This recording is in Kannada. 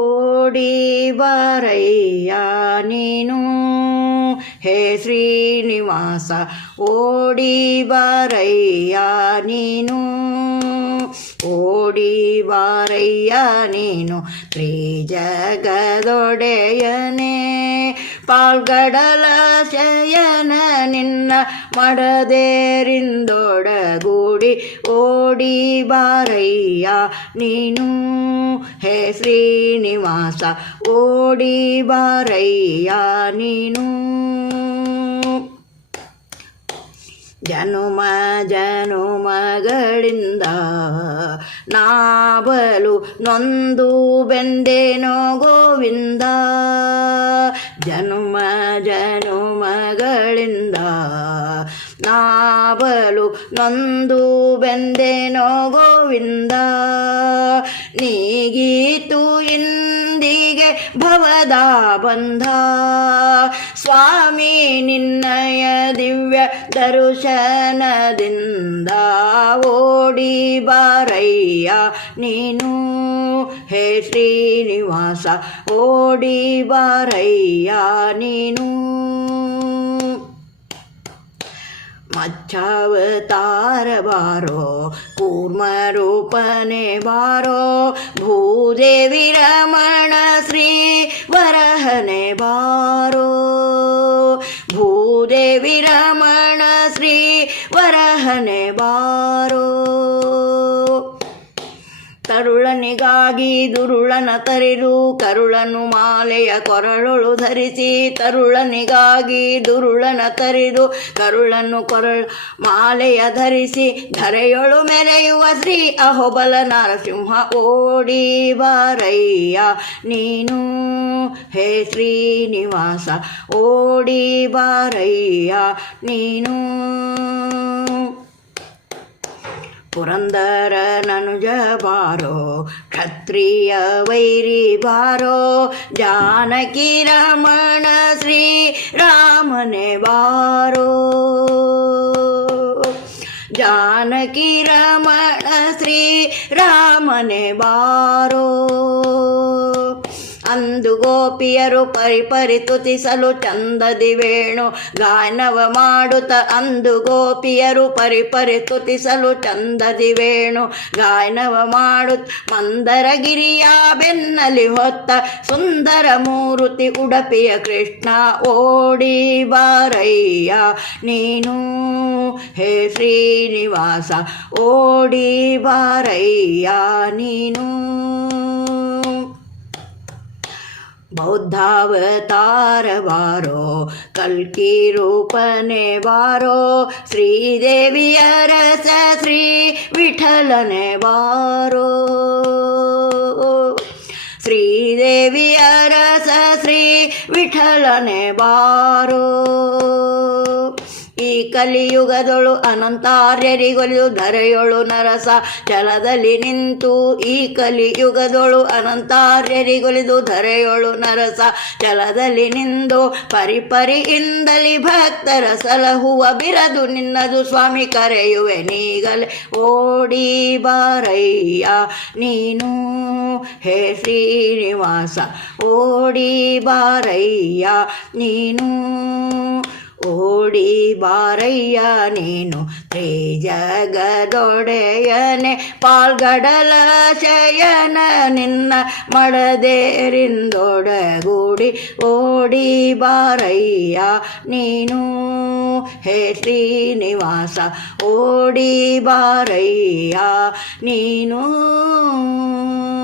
ஓடிவரையானினு ஹே ஸ்ரீனிவாச ஓடிவரையானினு ஓடிவாரையா நீனோ ஸ்ரீஜகதொடையனே பால்கடல சயன நின்ன மடதேரிந்தோடகூடி ஓடிவாரையா நீனூ ஹே ஸ்ரீனிவாச ஓடிவாரையா நீனூ ಜನುಮ ಜನುಮಗಳಿಂದ ನಾಬಲು ನೊಂದು ಬೆಂದೇನೋ ಗೋವಿಂದ ಜನುಮ ಜನುಮಗಳಿಂದ ನಾಬಲು ನೊಂದು ಬೆಂದೇನೋ ಗೋವಿಂದ ನೀಗೀತು ಇಂದಿಗೆ ಭವದ ಬಂದ स्वामी निर्णय दिव्य दर्शन दोडीबारय्या नीनु हे श्री श्रीनिवास ओडीबारय्या नीनुवतारो कूर्मरूपने बारो भूदेवी रमण श्री वरहने बारो ಶ್ರೀ ವರಹನೆ ಬಾರೋ ತರುಳನಿಗಾಗಿ ದುರುಳನ ತರಿದು ಕರುಳನ್ನು ಮಾಲೆಯ ಕೊರಳುಳು ಧರಿಸಿ ತರುಳನಿಗಾಗಿ ದುರುಳನ ತರಿದು ಕರುಳನ್ನು ಕೊರಳು ಮಾಲೆಯ ಧರಿಸಿ ಧರೆಯೊಳು ಮೆರೆಯುವ ಶ್ರೀ ಅಹೋಬಲ ನರಸಿಂಹ ಬಾರಯ್ಯ ನೀನು ஹே ஸ்ரீனிவாச ஓடி வாரையா நீனு புரந்தர நனுஜ பாரோ க்ஷத்ரிய வைரி பாரோ ஜானகி ரமண ஸ்ரீ ராமனே பாரோ ஜானகி ரமண ஸ்ரீ ராமனே பாரோ ಅಂದು ಗೋಪಿಯರು ಪರಿಪರಿತುತಿಸಲು ಚಂದದಿ ವೇಣು ಗಾಯನವ ಮಾಡುತ್ತ ಅಂದು ಗೋಪಿಯರು ಪರಿಪರಿತುತಿಸಲು ಚಂದದಿ ವೇಣು ಗಾಯನವ ಮಾಡುತ್ತ ಮಂದರ ಬೆನ್ನಲಿ ಹೊತ್ತ ಸುಂದರ ಮೂರ್ತಿ ಉಡುಪಿಯ ಕೃಷ್ಣ ಓಡಿ ಬಾರಯ್ಯ ನೀನು ಹೇ ಶ್ರೀನಿವಾಸ ಓಡಿ ಬಾರಯ್ಯಾ ನೀನು बौद्धावतार वारो कल्की ने वारो श्रीदेवी अरस श्री विठलने वारो श्रीदेवी अरस श्री विठलने वारो ಈ ಕಲಿಯುಗದೊಳು ಅನಂತಾರ್ಯರಿಗೊಲಿದು ಧರೆಯೊಳು ನರಸ ಛಲದಲ್ಲಿ ನಿಂತು ಈ ಕಲಿಯುಗದಳು ಅನಂತಾರ್ಯರಿಗೊಲಿದು ಧರಯೊಳು ನರಸ ಛಲದಲ್ಲಿ ನಿಂದು ಪರಿ ಭಕ್ತರ ಸಲಹುವ ಬಿರದು ನಿನ್ನದು ಸ್ವಾಮಿ ಕರೆಯುವೆ ನೀಗಲೆ ಓಡಿ ಬಾರಯ್ಯ ನೀನು ಹೇ ಶ್ರೀನಿವಾಸ ಓಡಿ ಬಾರಯ್ಯ ನೀನು ಕೂಡಿ ಬಾರಯ್ಯ ನೀನು ತ್ರೇಜಗದೊಡೆಯನೆ ಪಾಲ್ಗಡಲ ಶಯನ ನಿನ್ನ ಮಡದೇರಿಂದೊಡಗೂಡಿ ಓಡಿ ಬಾರಯ್ಯ ನೀನು ಹೇ ಶ್ರೀನಿವಾಸ ಓಡಿ ಬಾರಯ್ಯ ನೀನು 嗯。